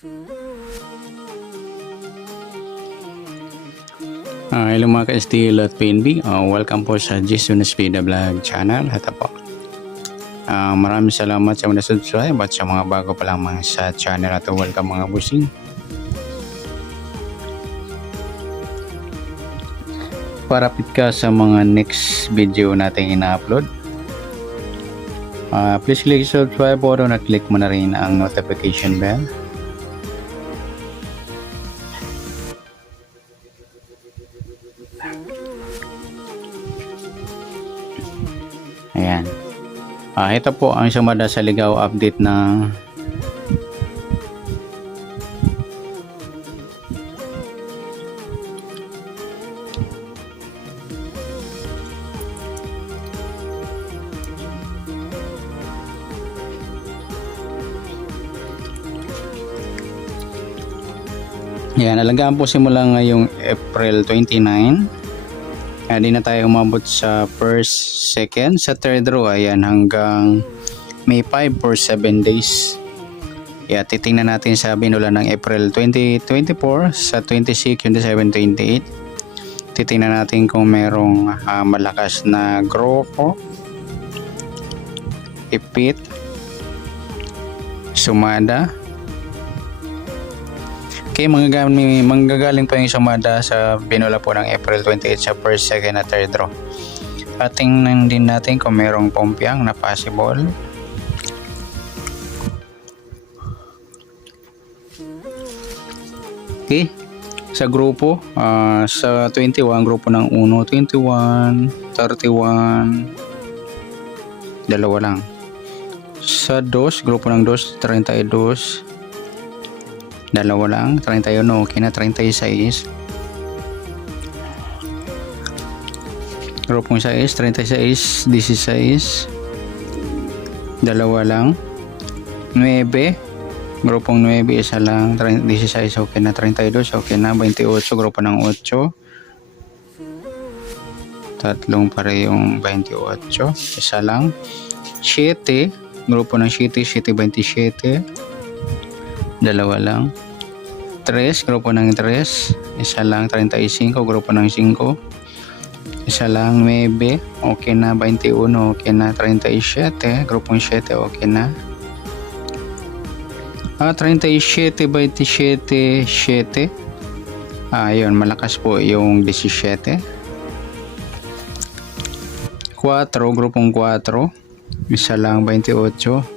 Hello mga ka-STL at PNB, welcome po sa Jason Espida Vlog channel. Ito po, maraming salamat sa mga subscribe at sa mga bago pa lang mga sa channel at welcome mga busing. Parapit ka sa mga next video natin ina-upload, please click subscribe po at click mo na rin ang notification bell. Ayan. Ito po ang sumada sa Ligaw update na Ayan, alagaan po simula ngayong April 29. Di na tayo umabot sa first, second, sa third row. Ayan, hanggang May 5 for 7 days. Titingnan natin sa binula ng April 2024 sa 26, 27, 28. Titingnan natin kung merong malakas na grupo, ipit, sumada. Okay, manggagaling po yung sumada sa binula po ng April 28 sa first, second at third row. At tingnan din natin kung merong pompiang na possible. Okay, sa grupo, sa 21, grupo ng 1, 21, 31, dalawa lang. Sa 2, grupo ng 2, 32, dalawa lang, 31, okay na, 36. Grupong 6, 36, 16, dalawa lang. 9, grupong 9, isa lang, 16, okay na, 32, okay na, 28, grupo ng 8. Tatlong parehong 28, isa lang. 7, grupo ng 7, 7, 27. Dalawa lang. 3, grupo ng 3, isa lang, 35, grupo ng 5, isa lang. 9, okay na, 21, okay na, 37, grupong 7, okay na. 37, 27, 7. Ayun, malakas po yung 17. 4, grupong 4, isa lang, 28.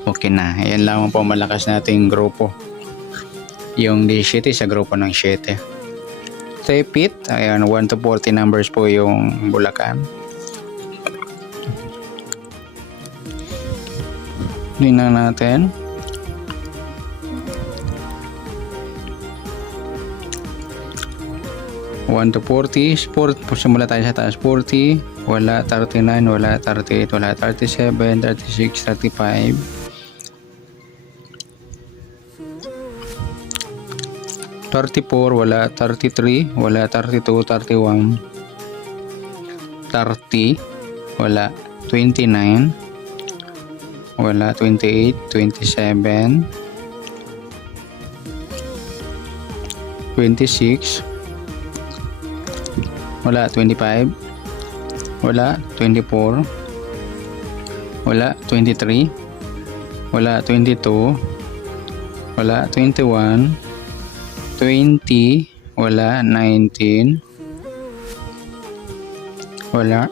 Okay na, ayan lang po malakas nating grupo. Yung 17 sa grupo ng 7. Tepit, ayan, 1 to 40 numbers po yung Bulacan. Tingnan natin. One to 40, sport, simula tayo sa taas. 40, wala. 39, wala. 38, wala. 37, 36, 35. 34, wala. 33, wala. 32, 31, 30, wala. 29, wala. 28, 27, 26, wala. 25, wala. 24, wala. 23, wala. 22, wala. 21, 20, wala. 19, wala.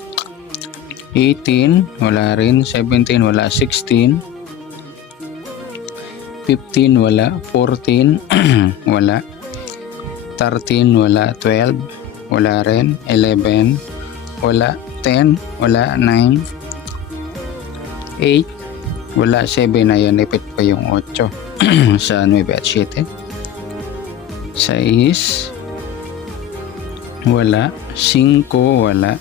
18, wala rin. 17, wala. 16, 15, wala. 14, wala. 13, wala. 12, wala rin. 11, wala. 10, wala. 9, 8, wala. 7, ayan, ipit pa yung 8 sa 9 at 7. 6, wala. 5, wala.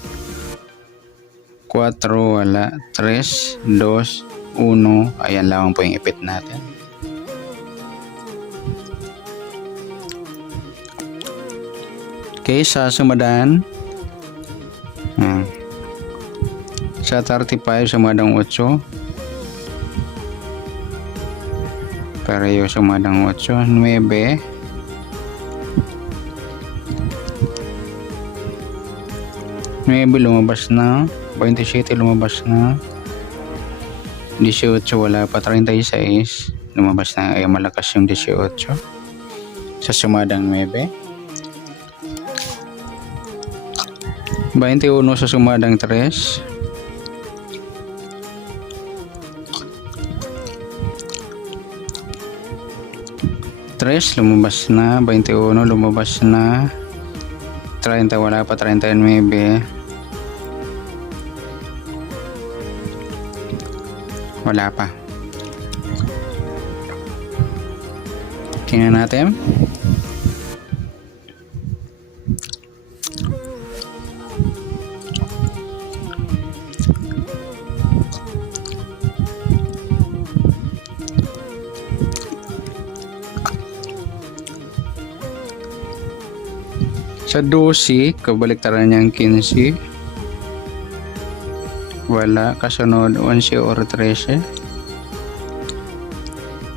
4, wala. 3, 2, 1, ayan lang po yung ipit natin. Okay, sa sumadan, sa 35, sumadang 8. Pareho sumadang 8, 9. 9 lumabas na, 27 lumabas na, 18 wala pa, 36 lumabas na. Ay malakas yung 18 sa sumadang 9. 21 sa sumadang 3. 3 lumabas na, 21 lumabas na, 30 wala pa, 39 wala pa. Tingnan natin. Sa 12, kabaliktaran niyang 15. Wala. Kasunod 11 or 13.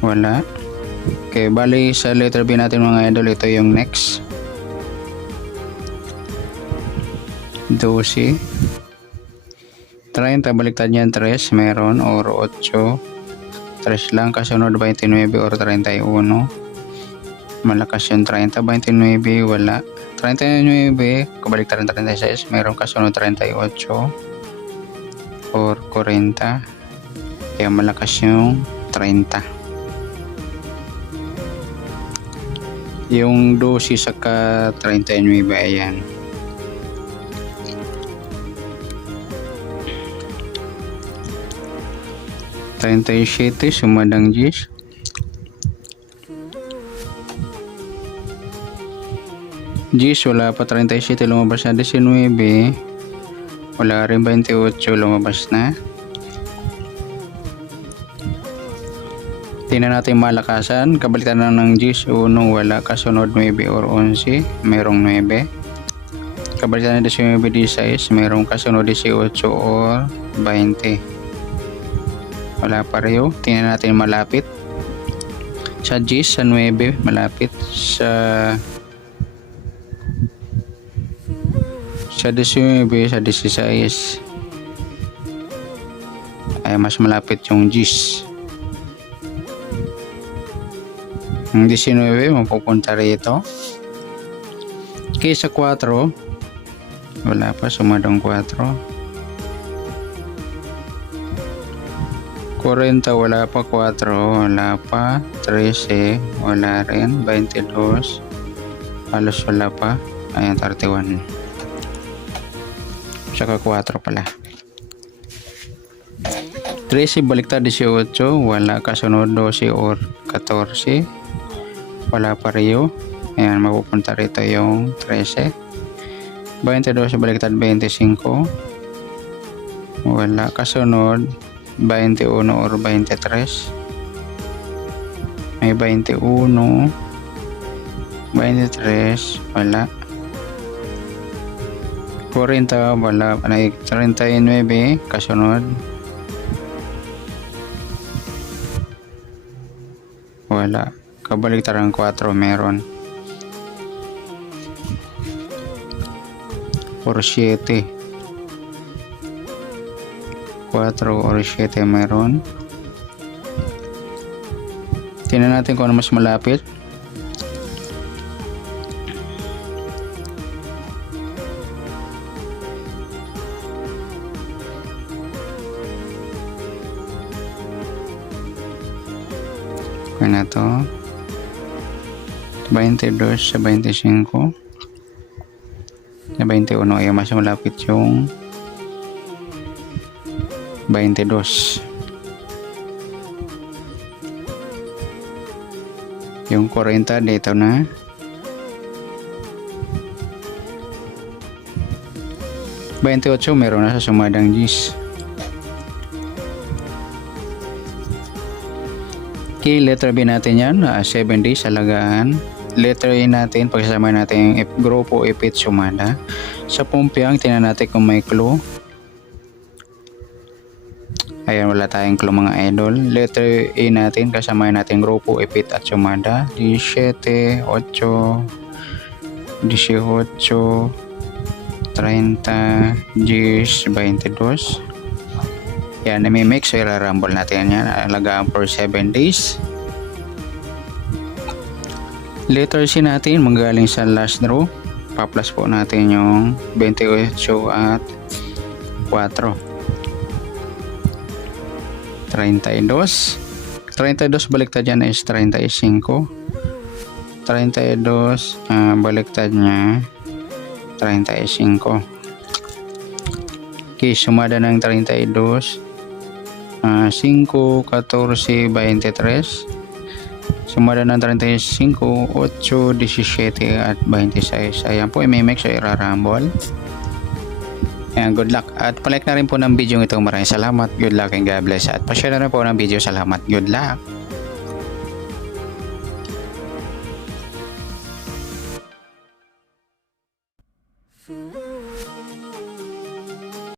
Wala. Okay, bali sa letter B natin mga idol, ito yung next. 12. 30, baliktad niyan 3, meron, or 8. 3 lang. Kasunod 29 or 31. Malakas yung 30, 29, wala. 39, kabaliktaran 36, meron. Kasunod 38 or 40. Kaya malakas yung 30. Yung 12 saka 39, ayan. Trenta-siete sumadang 10. 10 wala pa, 37 lumabas na, 19 wala rin, 28 lumabas na. Tingnan natin malakasan. Kabalitan na ng 10, 1 wala. Kasunod 9 or 11, merong 9. Kabalitan na 19, 16, merong. Kasunod 18 or 20, wala pareho. Tingnan natin malapit. Sa 10, sa 9 malapit. Sa 19, sa 16 ay mas malapit yung 10. Ang 19 mapupunta rito. Okay, sa 4 wala pa, sumadang 4. 40 wala pa, 4 wala pa, 13 wala rin, 22 halos wala pa, ayan 31. Saka 4 pala. 13 baliktad 18 wala. Kasunod 12 or 14 wala pa rin. Ayan, mapupunta rito yung 13. 22 baliktad 25 wala. Kasunod 21 or 23, may 21, 23 wala. 40 wala. 39 kasunod wala. Kabaliktaran 4 meron. Or 7, 4 or 7 meron. Tingnan natin kung ano mas malapit. Kaya na to 22 sa 25 sa 21 ay mas malapit yung 22. Yung 40 dito na. $28 meron na sa sumadang 10. Okay, letter B natin yan, 7 days alagaan. Letter A natin, pagsasama natin yung grupo ipit sumada. Sa pumpiang, tingnan natin kung may clue. Ayan, wala tayong clue mga idol. Letter A natin, kasama natin grupo, Ipit at Sumada. 17, 8, 18, 30, 10, 22. Yan, nami-mix. So, irarumble natin yan. Alagaan for 7 days. Letter C natin, manggaling sa last draw. Pa-plus po natin yung 28 at 4. 32. 32 baliktad yan is 35. 32 baliktad niya 35. Okay, sumada ng 32. 5, 14, 23. Sumada ng 35, 8, 17 at 26. Ayan po, i-mix o irarambol. Ayan, good luck. At palike na rin po ng video ito. Maraming salamat. Good luck and God bless. At pa-share na rin po ng video. Salamat. Good luck.